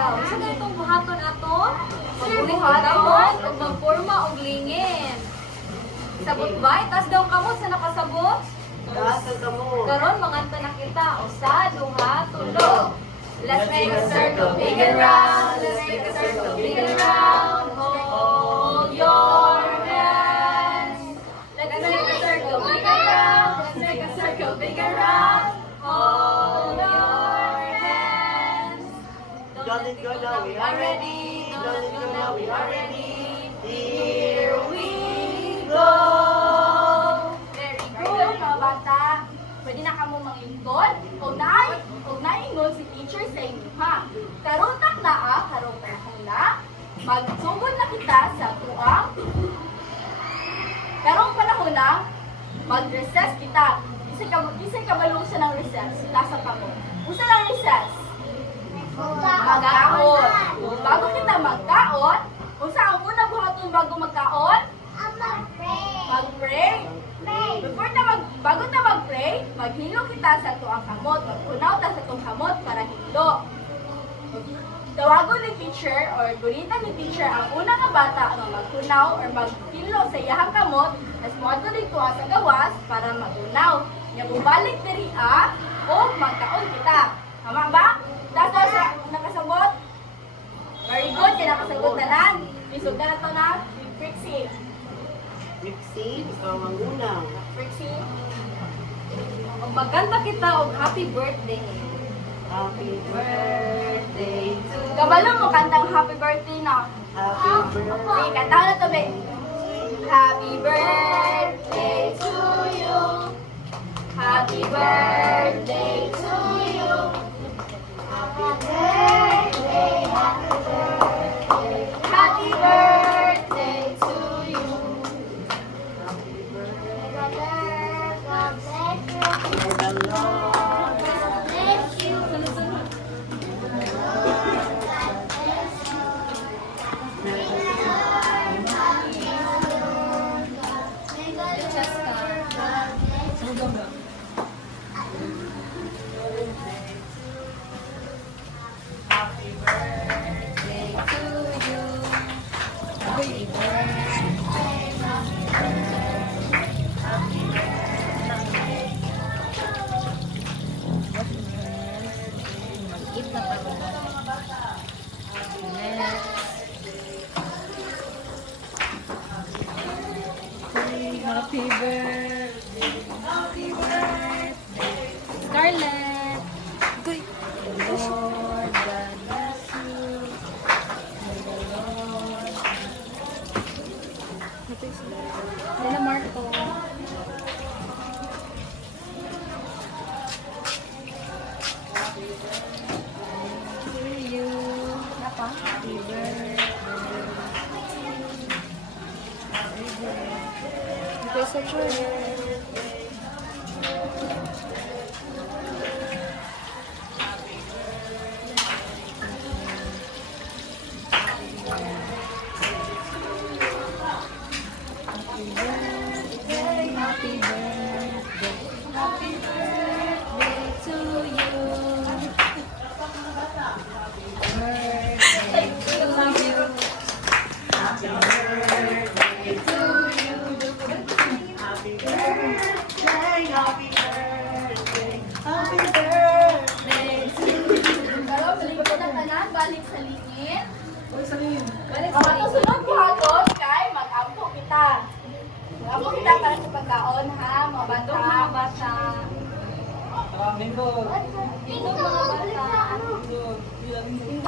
Ayaw. Isa na itong buhaton ato. Magbuhaton o magporma o lingin. Sabot ba? Itas daw kamot sa nakasabot. Karon manganta na kita. Usa, duha, tulo. Let's make a circle big and round. Let's make a circle big and round. Hold your hands. Let's make a circle big and round. Let's make a circle big and round. Hold your hands. Don't let go now, we are ready. Don't let go now, we are ready. Here we go. Very good, mga bata. Pwede na kamo mangingkod. Huwag naingon si teacher sa inyo, ha? Karutak na karong panahon na. Magsugod na kita sa tuang. Karong panahon na, mag-recess kita. Isa'y kabalo siya ng recess. Lasa pa mo. Usa lang recess. Magkaon. Bago kita magkaon, unsa ang unang buhaton bago magkaon? Mag-pray. Bago ta mag-pray, maghilo kita sa tuang kamot. Magpunaw ta sa tuang kamot para hilo. Tawagon ni teacher or gunitan ni teacher ang unang nga bata nga magpunaw or maghilo sa iyahang kamot as moadto dito sa gawas para magunaw. Nya bubalik diri o magkaon kita. Tama ba? Dato sa nakasabot? Very good, kaya nakasagot na lang. Isog na to na, Trixie. Trixie, ikaw ang unang. Trixie. Magkanta kita og happy birthday. Happy birthday to you. Kabalo mo kantang happy birthday na. Happy Okay, birthday. kanta na to, be. Happy birthday to you. Happy birthday to you. Happy birthday, happy birthday. Happy birthday to you. For the Lord. Happy birthday to you. Happy birthday. Mag-eat na pa rin. Happy birthday. Happy birthday. Scarlett. Good. Lord, God bless you. May the Lord. Nila Marco. To you. Napa? Happy birthday. Happy birthday. Ito sa church. Happy birthday, happy birthday to you. Birthday to you. Happy birthday to you. Happy birthday. Happy birthday. Happy birthday to you. Pero balik ko na tanan, balik sa lingin. Balik Ang sa matusunod buhaton kay mag-ampo kita. Mag-ampo kita para sa pagkaon, ha, mga bata. mga bata. Indog mga bata. Indog mga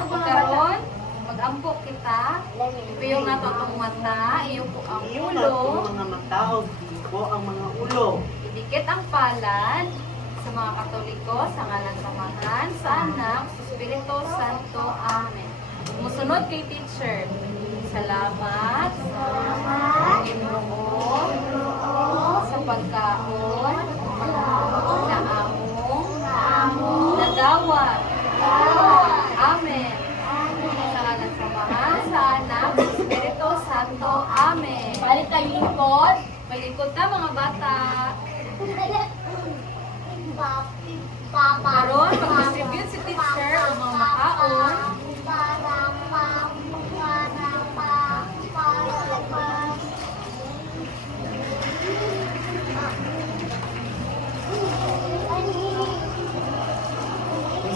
bata. Karon, mag-ampok kita. Iyong natotong mata, iyong po ang Iyo na ulo. itong mga mataog. Ibo ang mga ulo. Idikit ang palad sa mga Katoliko sa ngalan ng Amahan, sa Anak, sa Espiritu Santo. Amen. Musunod kay teacher. Salamat. Ginoo sa pagkaon na among nadawat. Amen. Sa ngalan ng Amahan, sa Anak, sa Espiritu Santo. Amen. Balik tayo lingkod. Malikot na mga bata. Papa. Karon, mag-distribute si teacher ang mga makaon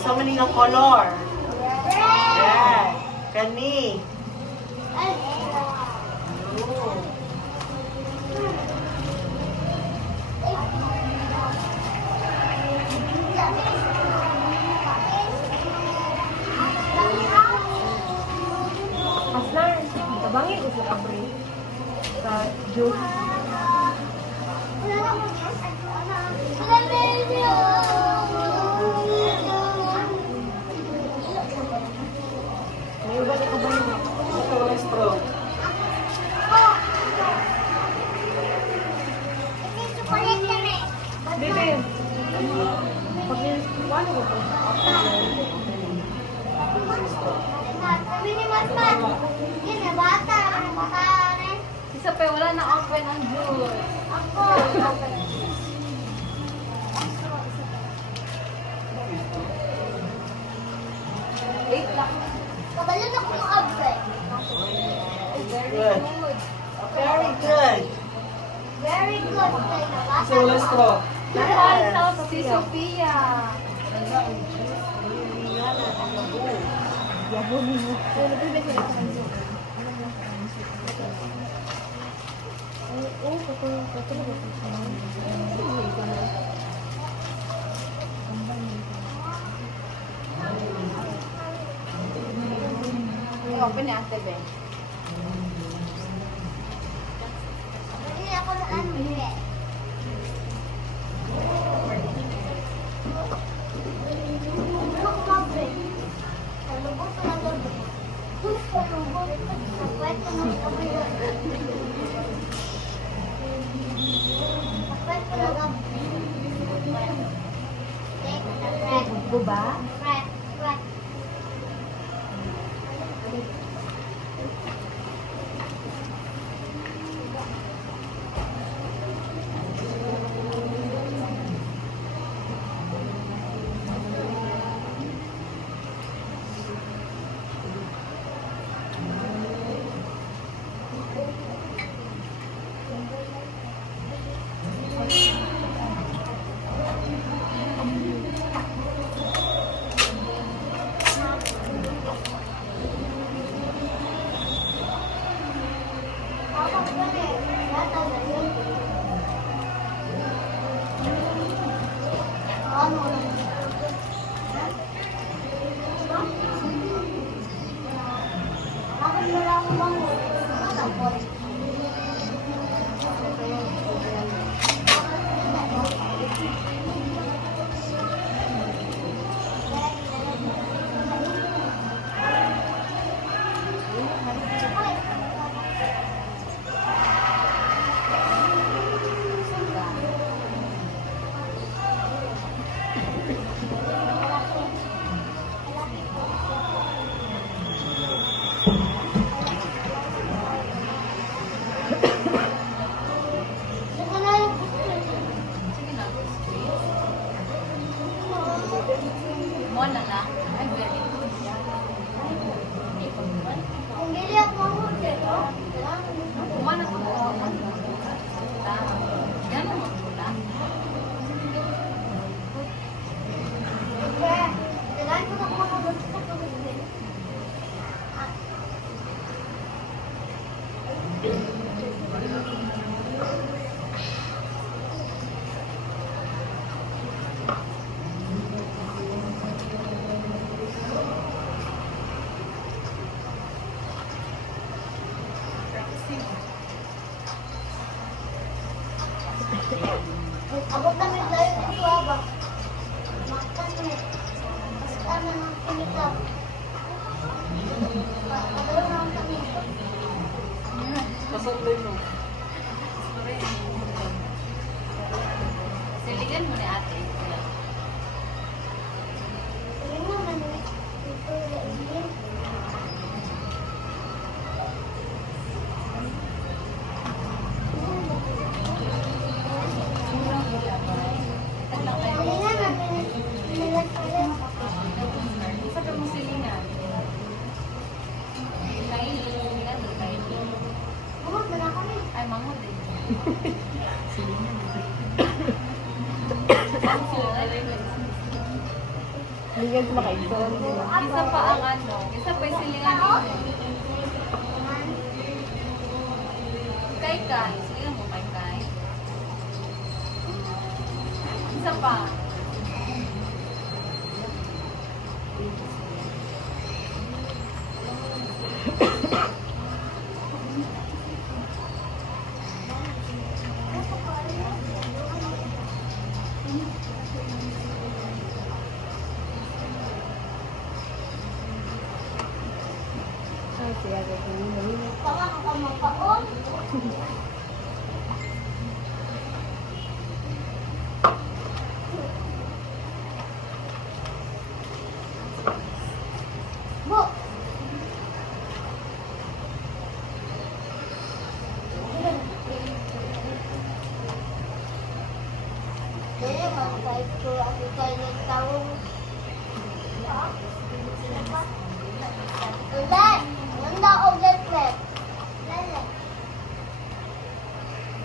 Unsa man nga color? Red. Kani. Blue. Aslar, tabangi ko sa kapre. Sa juice. May ubat ka ba yun? Ito ang straw. Bebe, pag ano ko po? Isa pa wala na open ang juice. Wait lang. Good. Very good. Very good. Ito ang straw. Yes. Si Sophia. Open ni Ate Ben. Buba? Mona na. Ay, very good. Kumana to po. Yan mo muna. Abot namin tayo dito ba? Makan ni. Ano nang pinita? Ano nang kami? Kasablay mo. Siligan mo ni ate. Ano naman ni? Ito lang. Isa ka mong silingan. Kain, silingan mo, kain. Ay, mamod eh. Silingan. Ligan makaigsoon sila. Isa pa ang ano, isa pa yung silingan ninyo. Kay Kai, silingan mo kay Kai. Isa pa. Ay, siya gagawin. Ulan! Nanda o letlet? Letlet.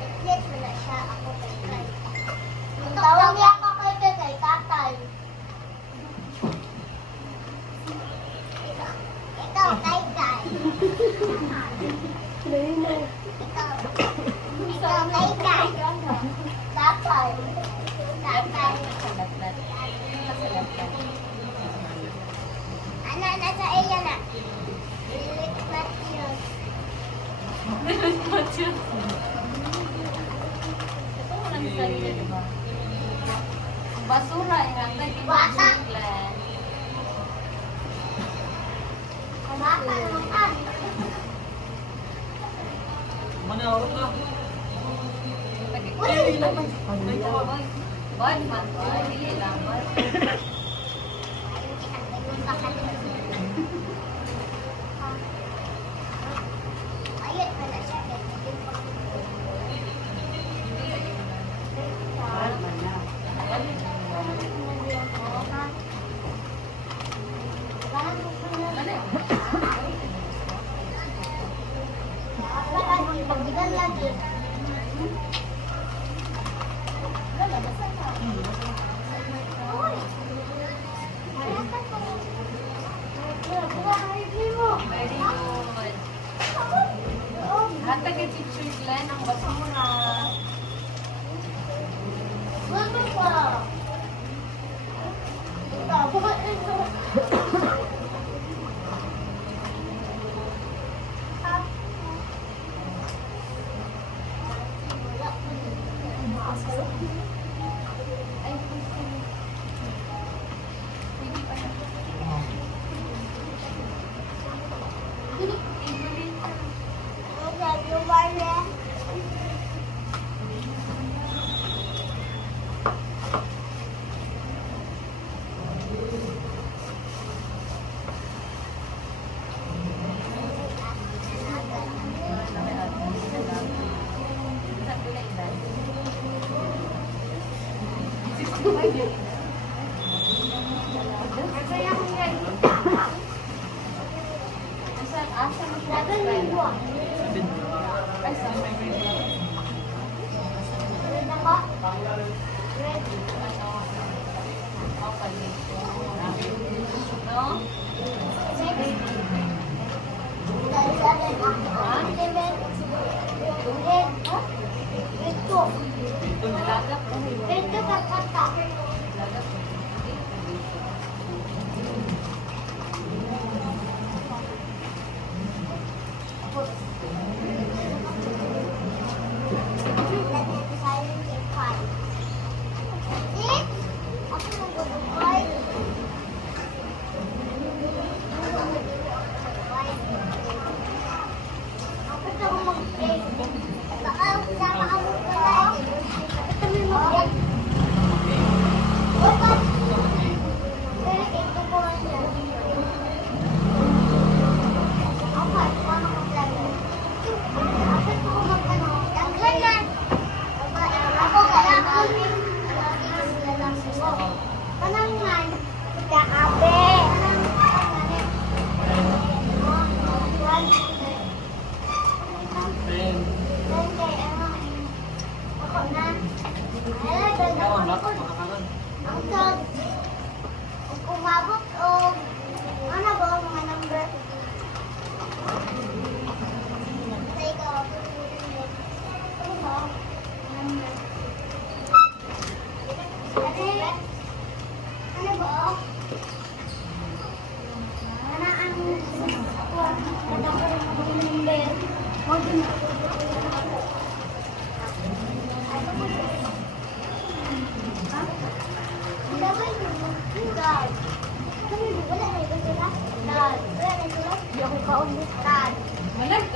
Letlet mo na siya. Ako kay Kai. Yung tawag niya ako kay tatay. Ikaw, kay Kai. Ikaw. Ikaw, kay Kai. Tatay. Tatay. Ana, nasa iya na. Lilit Matios. Ito mo lang yung sarili, di ba? Ang basura, ingatan yung Bata. Glenn. Bata naman ka. Uy! Bad man ko, hindi lang. Ayun, wala siya. Pagbigan lagi. Very good. Hatag yung teacher Glenn ang basura. Mama pa. Asa mo siya? Ay, sa my grade. Ano? Open dito. No? Nalaga po. Nalaga po.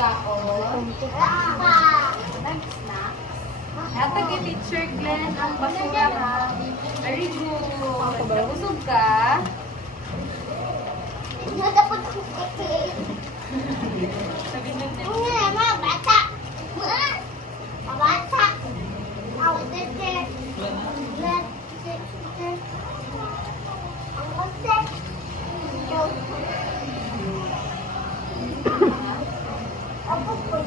pagkaon. Nag-snack. Ato kay Teacher Glenn ang basura ha. Very good. Nabusog ka. Nadapot ko mga bata. Mga bata. Ako teacher. Ang kasi. Ako po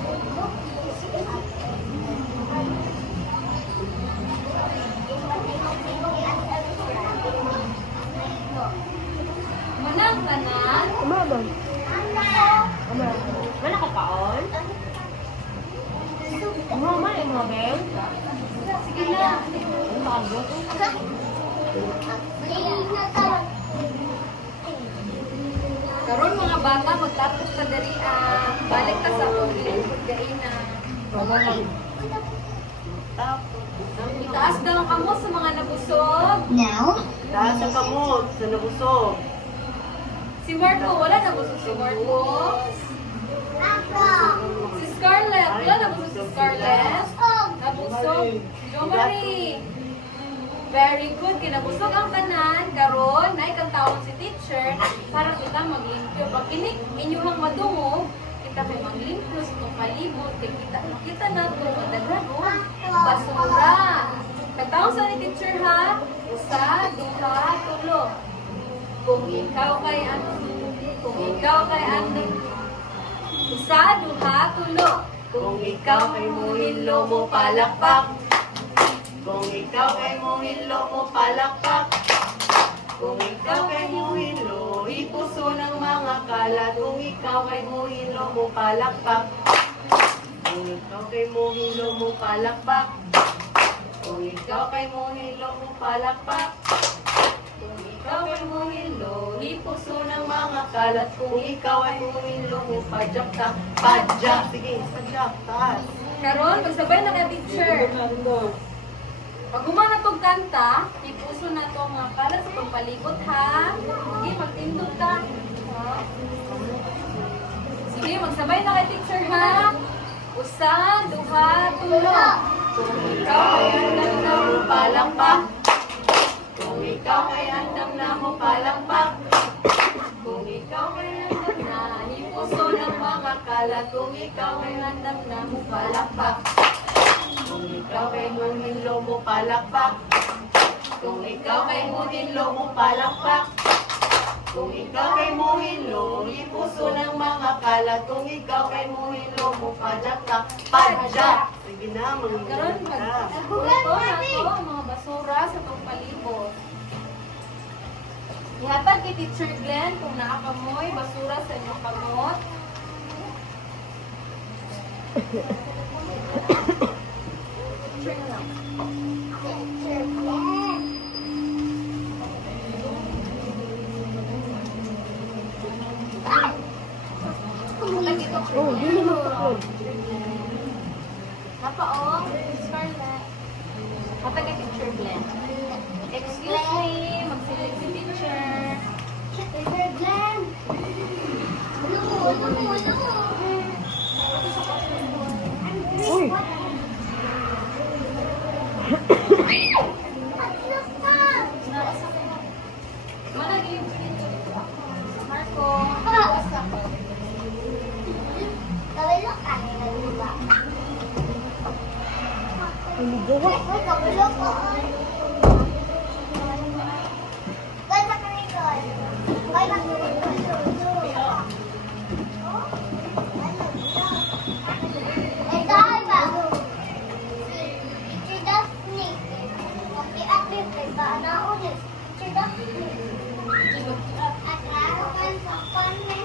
Manang tanan. Umabang. Mana ka paon? Mama, mga beng. Sige na. Ano ka ba? Karon mga bata, magtapos sa dari balik ta sa ulit. Pagkaina. Itaas daw ang kamo sa mga nabusog. Now? Taas ang kamot sa nabusog. Si Marco, wala nabusog si Marco. Ako. Si Scarlett, wala nabusog si Scarlett. Nabusog. Jo Marie. Very good. Kinabusog ang tanan. Karon, na ikang taon si teacher para kita maglimpyo. Pag kinik inyuhang madungog, kita kay maglimpyo sa itong palibot. Kay kita na ito, madaghan o basura. Kataon sa ni teacher ha, usa, duha, tulo. Kung ikaw kay ano, usa, duha, tulo. Kung ikaw ay muhilo mo palakpak. Kung ikaw ay muhilo mo palakpak. Kung ikaw ay muhilo, ipuso ng mga kalat. Kung ikaw ay muhilo mo palakpak. Kung ikaw ay muhilo mo palakpak. Kung ikaw ay muhilo mo palakpak. Kung ikaw ay muhilo, ipuso ng mga kalat. Kung ikaw ay muhilo mo padyak ta. Padyak! Sige, padyak, taas. Karon, magsabay na ka teacher. Pag humana tong kanta, ipuso na to mga kalat sa pagpalibot ha. Sige, magtindog ta. Ha? Sige, magsabay na kay teacher ha. Usa, duha, tulo. Kung ikaw ay handang na mo palakpak. Kung ikaw ay handang na mo palakpak. Kung ikaw ay handang na, ipuso ng mga kalat. Kung ikaw ay handang na mo palakpak. Kung ikaw ay muhilo mo palakpak. Kung ikaw ay muhilo mo palakpak. Kung ikaw ay muhilo, ipuso ng mga kalat. Kung ikaw ay muhilo mo padyak ka. Padyak! Sige na, mga Karon, ka. magputo na to mga basura sa pagpalibot. Ihatag kay Teacher Glenn kung naakamoy basura sa inyong kamot. Teacher na lang. Oh, di naman kaklod. Napaong, Scarlett. Hatag kay Teacher Glenn. Excuse me, magsilig si teacher. Teacher Glenn. Uy! Managin. Marco. Kabilo ka nila, di ba? Umigawa. Uy, kabilo ko. Kaya sa kanikol. Kaya sa kanikol. Eh, dahil ba? Teacher Daphne. Api-api, kay Bana ulit. Teacher Daphne. At laro man sa kanya.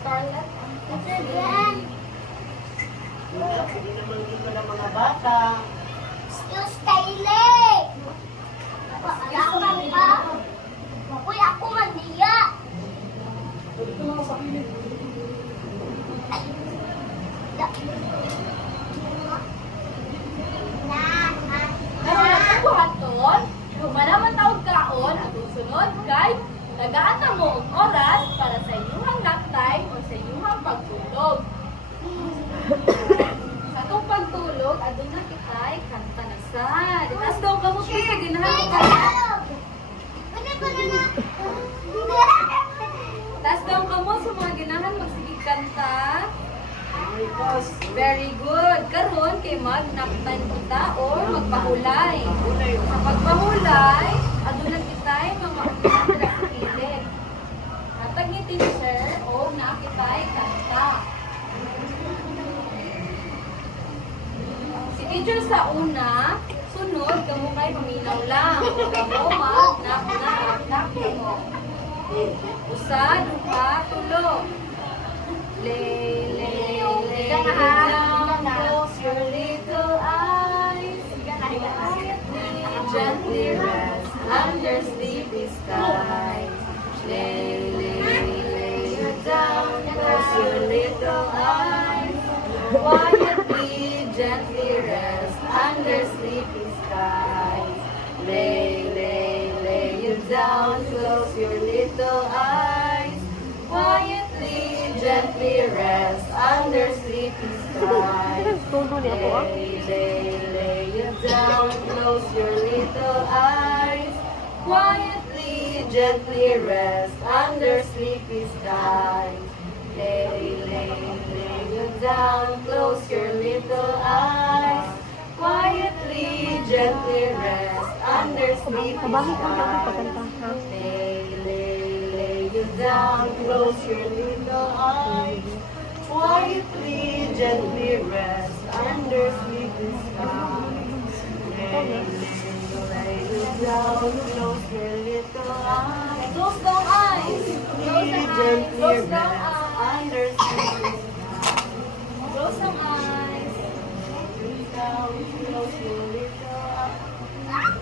Scarlett. Teacher Jen. Hindi naman dito ng mga bata. Excuse Kylie. Yakang ka. Uy, ako man diya. Pero nagkabuhaton, humanaman taog kaon at sunod kay tagaan na mo og oras para sa inyong nap time o sa inyong pagtulog. Sa atong pagtulog, aduna kitay kanta na sad. Tapos daw kamot ko sa ginahan ko Pwede ko na na. Tapos daw kamot sa mga ginahan magsigig kanta. Ay, boss. Very good. Karon kay mag-nap time kita or magpahulay. Sa pagpahulay, aduna kitay mga ulit sa kilid. Hatag ni teacher o na kitay kanta. Si teacher sa una, sunod, kamo kay paminaw lang. Kamo mag-nap mo. Usa, duha, tulo. Lay, lay, lay down, close your little eyes. Gently rest under sleepy skies. Lay, lay, lay you down, close your little eyes. Quietly, gently rest under sleepy skies. Lay, lay, lay you down, close your little eyes. Quietly, gently rest under sleepy skies. Todo niya ako ah. Lay you down, close your little eyes. Quietly, gently rest under sleepy skies. Lay you down, close your little eyes. Quietly, gently rest under sleepy Sabagay ko na ako skies. pagkanta ha. Lay you down, close your little eyes. Quietly, gently rest under sleepy skies. Lay you down, close your little eyes. Close down eyes. Close down eyes. Close down eyes. Under sleepy skies. Close down eyes. Down, close your little eyes.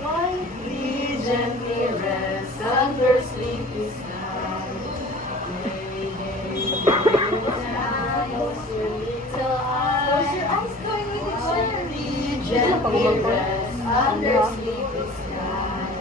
Quietly, gently rest under sleepy skies. Close your little eyes. Close your eyes, going with the Quietly, gently rest under sleepy skies.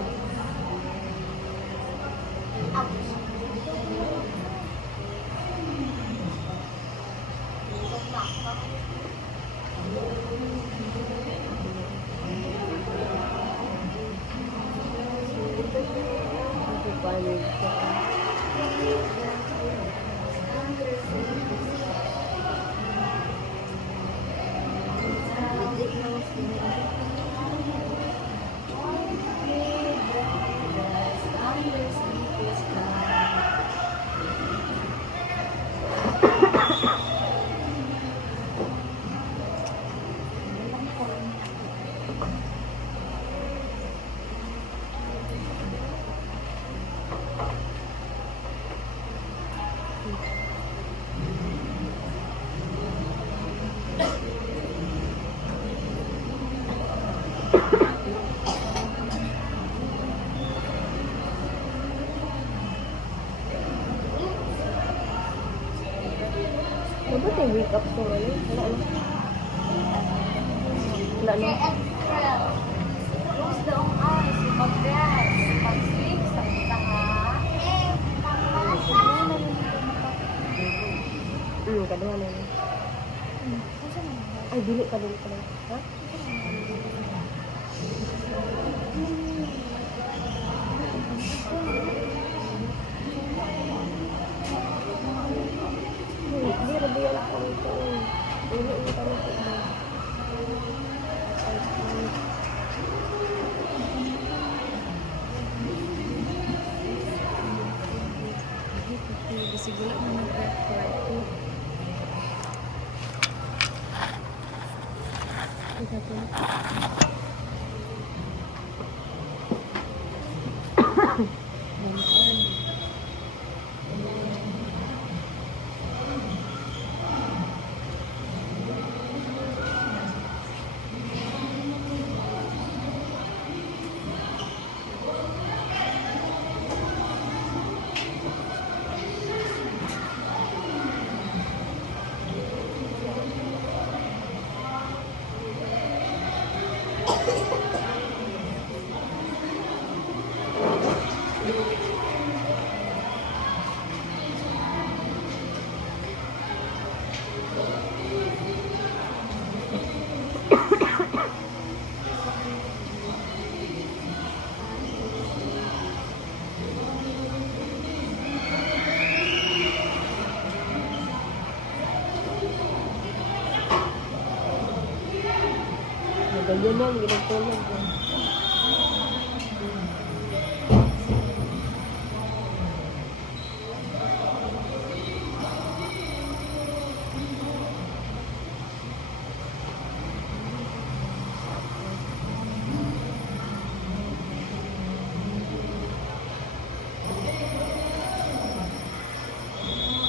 Ano ba yung wake up song ngayon? Wala na. Wala na. Close down eyes. Pag-rest. Pag-sleep sa kita ha. Kaduha na yun. Ay, dili pa. Ha? Hindi, rabiyan ako ito. Dili ito na ito. Siguro na nag-kwarto. Ganun, ginagtulog ko.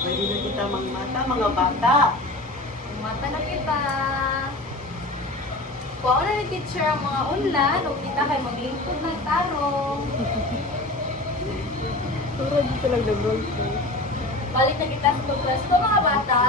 Pwede na kita mangmata, mga bata. Mata na kita. Kuha na ni teacher ang mga unlan, o kita kay maglingkod ng tarong. Puro dito lang nag-roll ko. Balik na kita sa class ko mga bata.